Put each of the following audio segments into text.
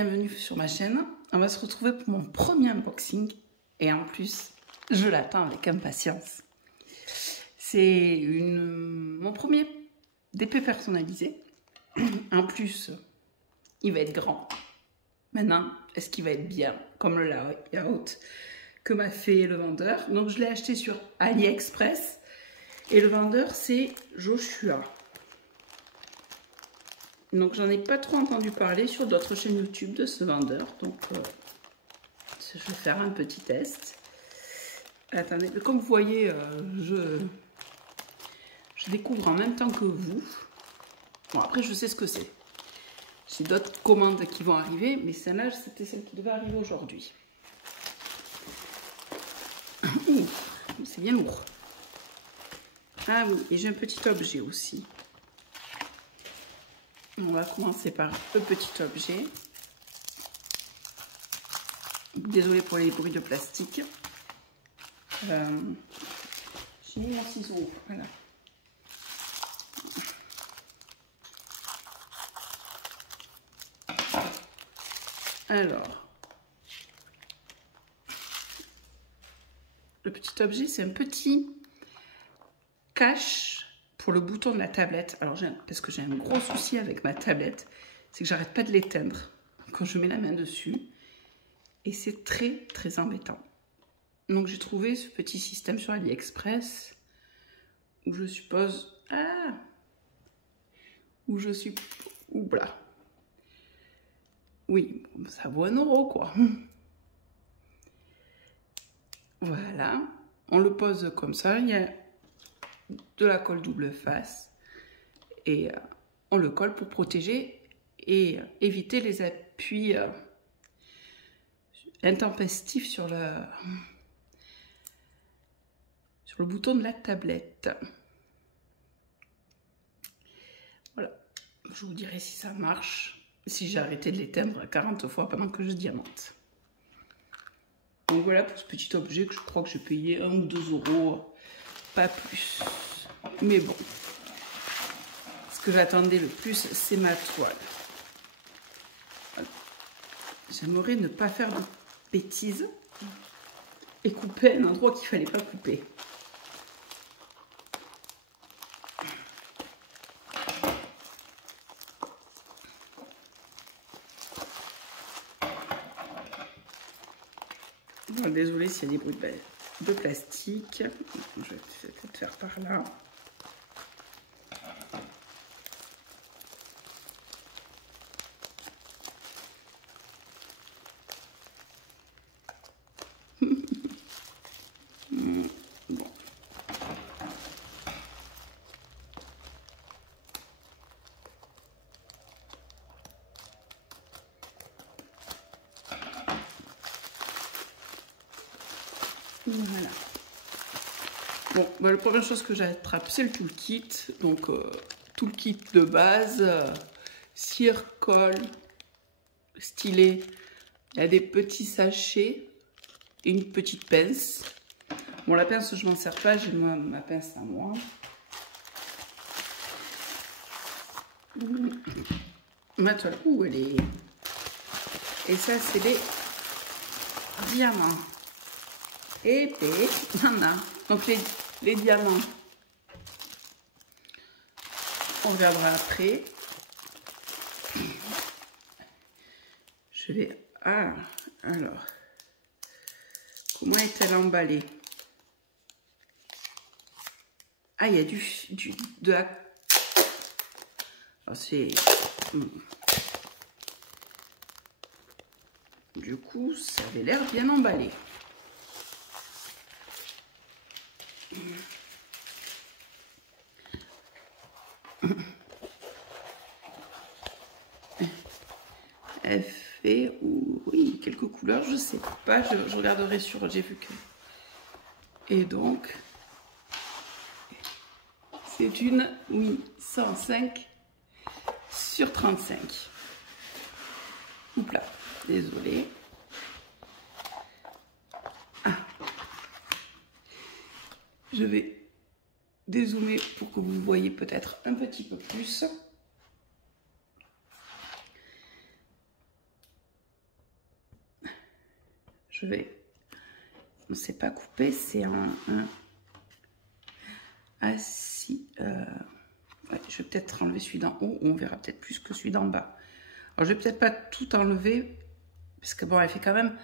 bienvenue sur ma chaîne. On va se retrouver pour mon premier unboxing et en plus, je l'attends avec impatience. C'est mon premier DP personnalisé. En plus, il va être grand. Maintenant, est-ce qu'il va être bien comme le layout que m'a fait le vendeur? Donc, je l'ai acheté sur AliExpress et le vendeur, c'est Joshua. Donc, j'en ai pas trop entendu parler sur d'autres chaînes YouTube de ce vendeur. Donc, je vais faire un petit test. Attendez, comme vous voyez, je découvre en même temps que vous. Bon, après, je sais ce que c'est. J'ai d'autres commandes qui vont arriver, mais celle-là, c'était celle qui devait arriver aujourd'hui. C'est bien lourd. Ah oui, et j'ai un petit objet aussi. On va commencer par le petit objet. Désolée pour les bruits de plastique. J'ai mis mon ciseau. Voilà. Alors, le petit objet, c'est un petit cache pour le bouton de la tablette. Alors, parce que j'ai un gros souci avec ma tablette, c'est que j'arrête pas de l'éteindre quand je mets la main dessus. Et c'est très, très embêtant. Donc, j'ai trouvé ce petit système sur AliExpress où je suppose... Ah! Où je suis... Oula! Oui, ça vaut 1 € quoi. Voilà. On le pose comme ça. Il y a de la colle double face. Et on le colle pour protéger et éviter les appuis intempestifs sur le bouton de la tablette. Voilà. Je vous dirai si ça marche. Si j'ai arrêté de l'éteindre 40 fois pendant que je diamante. Donc voilà pour ce petit objet que je crois que j'ai payé 1 ou 2 €, pas plus. Mais bon, ce que j'attendais le plus, c'est ma toile. Voilà. J'aimerais ne pas faire de bêtises et couper un endroit qu'il fallait pas couper. Bon, désolée s'il y a des bruits de plastique. Je vais peut-être faire par là. Bon. Voilà. Bon, bah, la première chose que j'attrape, c'est le toolkit. Donc, toolkit de base, cire, colle, stylet. Il y a des petits sachets et une petite pince. Bon, la pince, je m'en sers pas, j'ai ma pince à moi. Ma toile, où elle est? Et ça, c'est des diamants. Épais, voilà. Donc les diamants, on regardera après. Je vais... Ah, alors, comment est-elle emballée? Ah, il y a de la... Alors, c'est... Du coup, ça avait l'air bien emballé. Elle fait, oui, quelques couleurs, je sais pas, je regarderai sur, j'ai vu que... Et donc, c'est une, oui, 105 sur 35. Oups là, désolée. Ah. Je vais dézoomer pour que vous voyez peut-être un petit peu plus. je vais... C'est pas coupé, c'est un... Ah si... Ouais, je vais peut-être enlever celui d'en haut, on verra peut-être plus que celui d'en bas. Alors, je vais peut-être pas tout enlever, parce que bon, elle fait quand même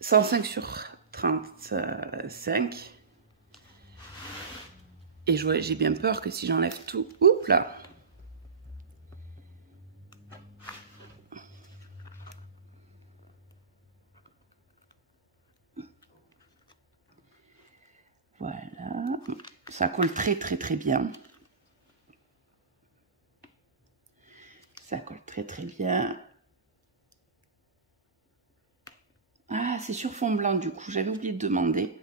105 sur 35. Et j'ai bien peur que si j'enlève tout... Oups là! Voilà. Ça colle très très très bien. Ça colle très très bien. Ah, c'est sur fond blanc du coup. J'avais oublié de demander.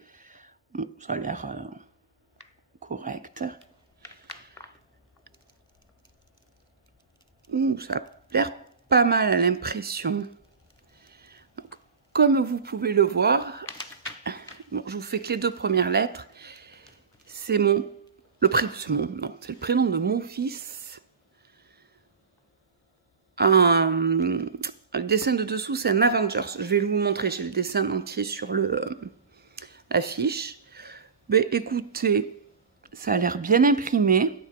Bon, ça a l'air correct. Ça a l'air pas mal à l'impression. Comme vous pouvez le voir, bon, je vous fais que les 2 premières lettres. C'est le prénom de mon fils. Le dessin de dessous, c'est un Avengers. Je vais vous montrer, j'ai le dessin entier sur l'affiche. Mais écoutez, ça a l'air bien imprimé.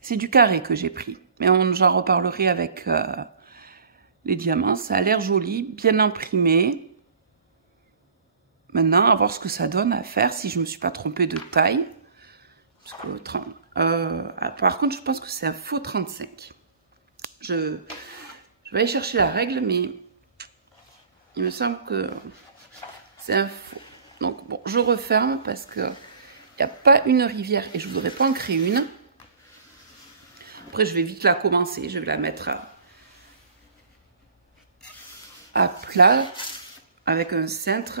C'est du carré que j'ai pris. Mais j'en reparlerai avec les diamants. Ça a l'air joli, bien imprimé. Maintenant, à voir ce que ça donne à faire, si je ne me suis pas trompée de taille. Parce que, par contre, je pense que c'est un faux 35. Je vais aller chercher la règle, mais il me semble que c'est un faux. Donc, bon, je referme parce qu'il n'y a pas une rivière et je ne voudrais pas en créer une. Après, je vais vite la commencer. Je vais la mettre à plat avec un cintre.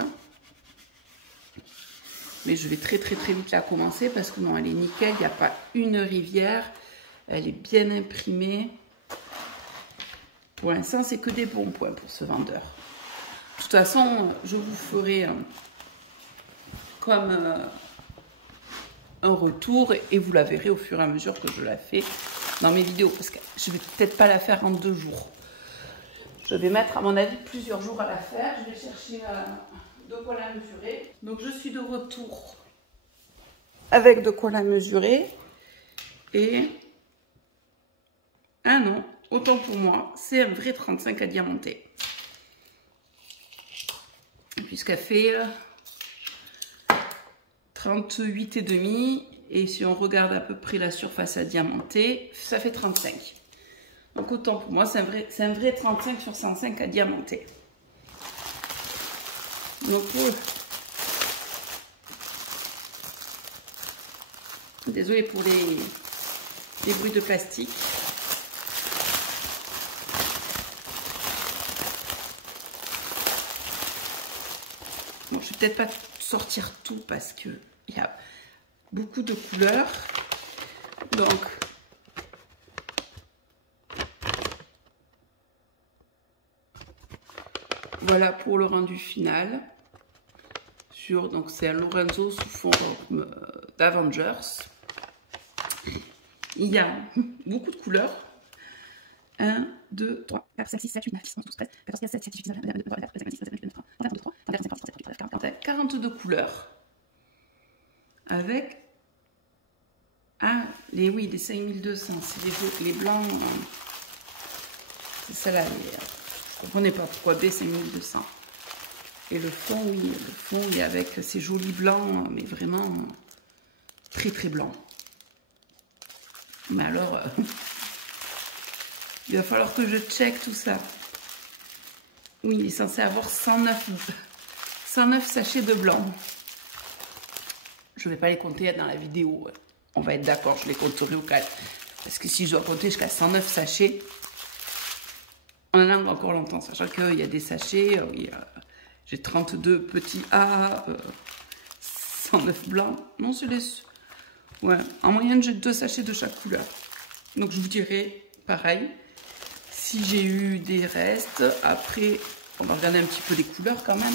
Mais je vais très très très vite la commencer parce que non, elle est nickel. Il n'y a pas une rivière. Elle est bien imprimée. Pour l'instant, c'est que des bons points pour ce vendeur. De toute façon, je vous ferai comme un retour et vous la verrez au fur et à mesure que je la fais dans mes vidéos. Parce que je vais peut-être pas la faire en 2 jours. Je vais mettre, à mon avis, plusieurs jours à la faire. Je vais chercher de quoi la mesurer. Donc, je suis de retour avec de quoi la mesurer. Et... ah non, autant pour moi, c'est un vrai 35 à diamanter. Puisqu'elle fait 38,5. Et si on regarde à peu près la surface à diamanter, ça fait 35. Donc autant pour moi, c'est un vrai 35 sur 105 à diamanter. Donc désolée pour les bruits de plastique. Bon, je vais peut-être pas sortir tout parce que il y a beaucoup de couleurs. Donc voilà pour le rendu final. Donc c'est un Lorenzo sous fond d'Avengers. Il y a beaucoup de couleurs. 1, 2, 3, 4, 5, 6, 7, 8, 9, 10, 11, 12, 13, 14, 15, 16, 17, 18, 19, 20, 21, 22, 23, 25, 26, 27, 28, 29, 30, 31, 32, 33, 34, 35, 42 couleurs. Avec les 5200, c'est les blancs. C'est celle-là. Je ne comprenais pas pourquoi B5200. Et le fond, oui, le fond est avec ces jolis blancs, mais vraiment très très blancs. Mais alors, il va falloir que je check tout ça. Oui, il est censé avoir 109 sachets de blanc. Je ne vais pas les compter dans la vidéo. On va être d'accord, je les compterai au calme. Parce que si je dois compter jusqu'à 109 sachets, on en a encore longtemps. Sachant qu'il y a des sachets, j'ai 32 petits A, 109 blancs. Non, c'est les... ouais, en moyenne, j'ai 2 sachets de chaque couleur. Donc, je vous dirai, pareil, si j'ai eu des restes. Après, on va regarder un petit peu les couleurs quand même.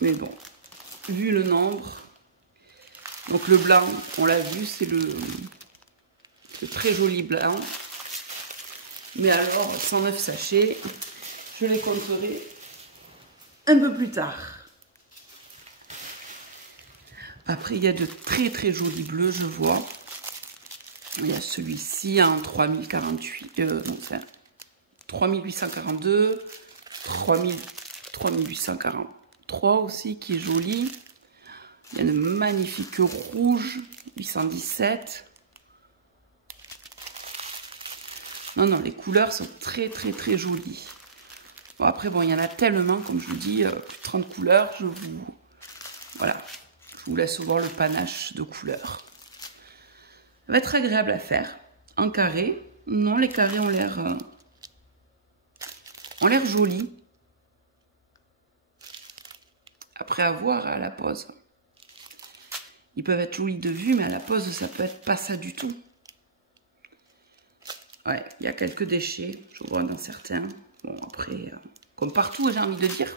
Mais bon, vu le nombre... Donc, le blanc, on l'a vu, c'est le très joli blanc. Mais alors, 109 sachets, Je les compterai un peu plus tard. Après, il y a de très très jolis bleus, je vois. Il y a celui-ci en 3048, non, c'est 3842, 3843 aussi, qui est joli. Il y a une magnifique rouge, 817. Non, non, les couleurs sont très très très jolies. Bon, après, bon, il y en a tellement, comme je vous dis, plus de 30 couleurs. Voilà, je vous laisse voir le panache de couleurs. Ça va être agréable à faire. En carré. Non, les carrés ont l'air jolis. Après, à voir à la pose. Ils peuvent être jolis de vue, mais à la pose, ça peut être pas ça du tout. Ouais, il y a quelques déchets, je vois dans certains. Bon, après, comme partout, j'ai envie de dire.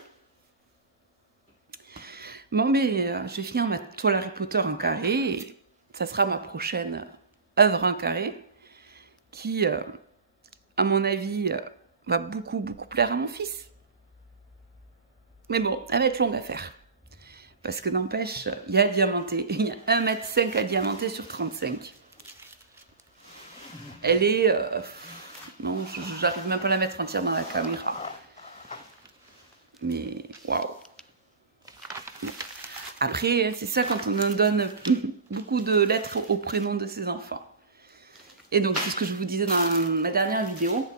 Bon, mais je vais finir ma toile Harry Potter en carré. Et ça sera ma prochaine œuvre en carré. Qui, à mon avis, va beaucoup plaire à mon fils. Mais bon, elle va être longue à faire. Parce que n'empêche, il y a à diamanter. Il y a 1,5 m à diamanter sur 35. Elle est... non, j'arrive même pas à la mettre entière dans la caméra. Mais, waouh. Après, c'est ça quand on donne beaucoup de lettres au prénom de ses enfants. Et donc, c'est ce que je vous disais dans ma dernière vidéo.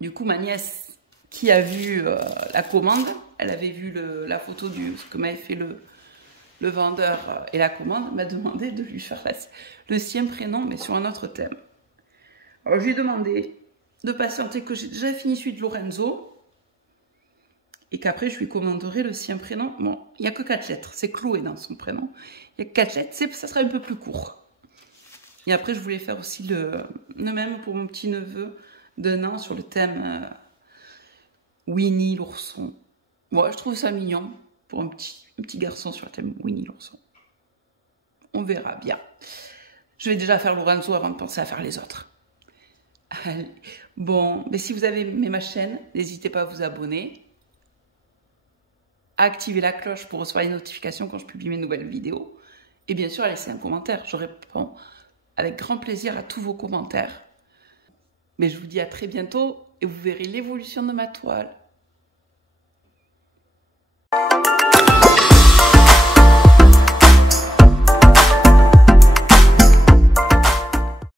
Du coup, ma nièce qui a vu la commande, elle avait vu la photo ce que m'avait fait le vendeur et la commande, m'a demandé de lui faire le sien prénom, mais sur un autre thème. Alors, je lui ai demandé de patienter que j'ai déjà fini celui de Lorenzo et qu'après, je lui commanderai le sien prénom. Bon, il n'y a que 4 lettres, c'est Chloé dans son prénom. Il y a 4 lettres, ça sera un peu plus court. Et après, je voulais faire aussi le même pour mon petit-neveu d'1 an sur le thème Winnie l'ourson. Bon, je trouve ça mignon pour un petit garçon sur le thème Winnie l'ourson. On verra bien. Je vais déjà faire Lorenzo avant de penser à faire les autres. Allez. Bon, mais si vous avez aimé ma chaîne, n'hésitez pas à vous abonner, à activer la cloche pour recevoir les notifications quand je publie mes nouvelles vidéos. Et bien sûr, à laisser un commentaire. Je réponds avec grand plaisir à tous vos commentaires. Mais je vous dis à très bientôt et vous verrez l'évolution de ma toile.